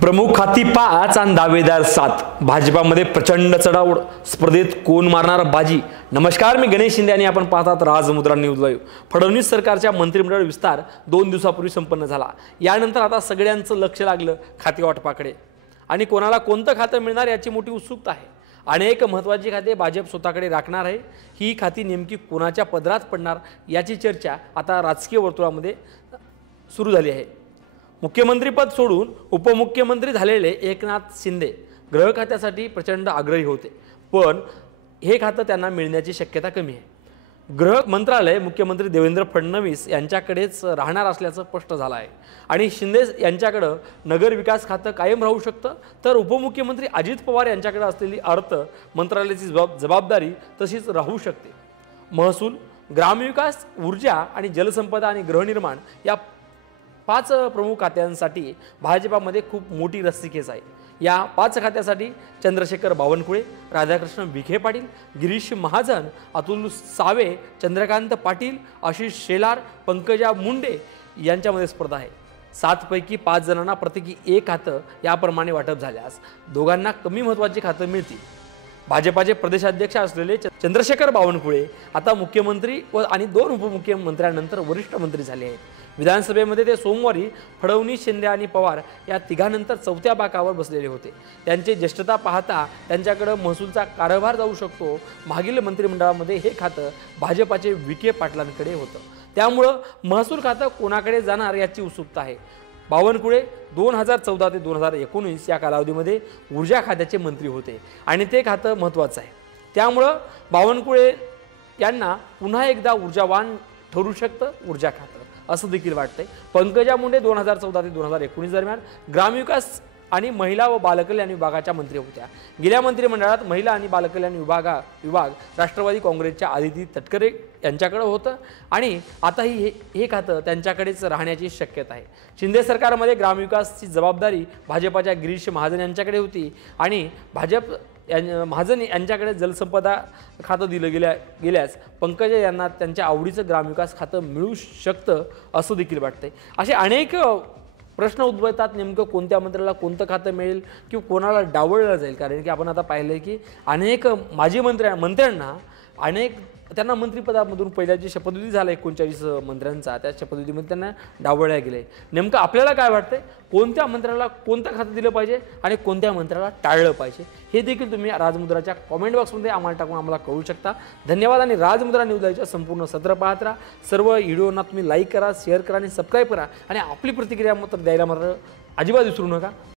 प्रमुख खाती 5 आणि दावेदार 7. भाजपामध्ये प्रचंड चढाओढ. स्पर्धेत कोण मारणार बाजी? नमस्कार, मी गणेश शिंदे आणि आपण पाहतात राजमुद्रा न्यूज लाईव्ह. फडणवीस सरकारच्या मंत्रिमंडळ विस्तार 2 दिवसापूर्वी संपन्न झाला. यानंतर आता सगळ्यांचं लक्ष लागलं खाते वाटपाकडे आणि कोणाला कोणतं खातं मिळणार याची मोठी उत्सुकता आहे. अनेक महत्त्वाची खाते भाजप स्वतःकडे राखणार आहे. ही खाती नेमकी कोणाच्या पदरात पडणार याची चर्चा आता राजकीय वर्तुळामध्ये सुरू झाली आहे. मुख्यमंत्रीपद सोडून उपमुख्यमंत्री झालेले एकनाथ शिंदे गृह खात्यासाठी प्रचंड आग्रही होते, पण हे खातं त्यांना मिळण्याची शक्यता कमी आहे. गृह मंत्रालय मुख्यमंत्री देवेंद्र फडणवीस यांच्याकडेच राहणार असल्याचं स्पष्ट झालं आहे आणि शिंदे यांच्याकडे नगर विकास खातं कायम राहू शकतं, तर उपमुख्यमंत्री अजित पवार यांच्याकडे असलेली अर्थ मंत्रालयाची जबाबदारी तशीच राहू शकते. महसूल, ग्रामविकास, ऊर्जा आणि जलसंपदा आणि गृहनिर्माण या 5 प्रमुख खात्यांसाठी भाजपामध्ये खूप मोठी रस्सीखेच आहे. या 5 खात्यासाठी चंद्रशेखर बावनकुळे, राधाकृष्ण विखे पाटील, गिरीश महाजन, अतुल सावे, चंद्रकांत पाटील, आशिष शेलार, पंकजा मुंडे यांच्यामध्ये स्पर्धा आहे. 7 पैकी 5 जणांना प्रत्येकी 1 खातं याप्रमाणे वाटप झाल्यास दोघांना कमी महत्त्वाची खातं मिळतील. भाजपाचे प्रदेशाध्यक्ष असलेले चंद्रशेखर बावनकुळे आता मुख्यमंत्री आणि 2 उपमुख्यमंत्र्यांनंतर वरिष्ठ मंत्री झाले आहेत. विधानसभेमध्ये ते सोमवारी फडणवीस, शिंदे आणि पवार या तिघांनंतर 4थ्या बाकावर बसलेले होते. त्यांची ज्येष्ठता पाहता त्यांच्याकडे महसूलचा कारभार जाऊ शकतो. मागील मंत्रिमंडळामध्ये हे खातं भाजपाचे विखे पाटलांकडे होतं, त्यामुळं महसूल खातं कोणाकडे जाणार याची उत्सुकता आहे. बावनकुळे 2014 ते 2019 या कालावधीमध्ये ऊर्जा खात्याचे मंत्री होते आणि ते खातं महत्त्वाचं आहे. त्यामुळं बावनकुळे यांना पुन्हा एकदा ऊर्जावान ठरू शकतं ऊर्जा खातं, असं देखील वाटतंय. पंकजा मुंडे 2014 ते 2019 दरम्यान ग्रामविकास आणि महिला व बालकल्याण विभागाच्या मंत्री होत्या. गेल्या मंत्रिमंडळात महिला आणि बालकल्याण विभाग राष्ट्रवादी काँग्रेसच्या आदिती तटकरे यांच्याकडे होतं आणि आताही हे खातं त्यांच्याकडेच राहण्याची शक्यता आहे. शिंदे सरकारमध्ये ग्रामविकासची जबाबदारी भाजपाच्या गिरीश महाजन यांच्याकडे होती आणि महाजन यांच्याकडे जलसंपदा खातं दिलं गेल्यास पंकजा यांना त्यांच्या आवडीचं ग्रामविकास खातं मिळू शकतं, असं देखील वाटतंय. असे अनेक प्रश्न उद्भवतात, नेमकं कोणत्या मंत्र्याला कोणतं खातं मिळेल किंवा कोणाला डावळलं जाईल. कारण की आपण आता पाहिलं की अनेक माजी मंत्र्यांना त्यांना मंत्रिपदामधून पहिल्या जी शपथविधी झाला 39 मंत्र्यांचा, त्या शपथविधीमध्ये त्यांना डावळल्या गेले. नेमकं आपल्याला काय वाटतंय, कोणत्या मंत्र्याला कोणतं खातं दिलं पाहिजे आणि कोणत्या मंत्र्याला टाळलं पाहिजे, हे देखील तुम्ही राजमुद्राच्या कॉमेंट बॉक्समध्ये आम्हाला टाकून आम्हाला कळू शकता. धन्यवाद आणि राजमुद्रा न्यूज लाईव्हच्या संपूर्ण सत्र पाहत राहा. सर्व व्हिडिओना तुम्ही लाईक करा, शेअर करा आणि सबस्क्राईब करा आणि आपली प्रतिक्रिया मात्र द्यायला मात्र अजिबात विसरू नका.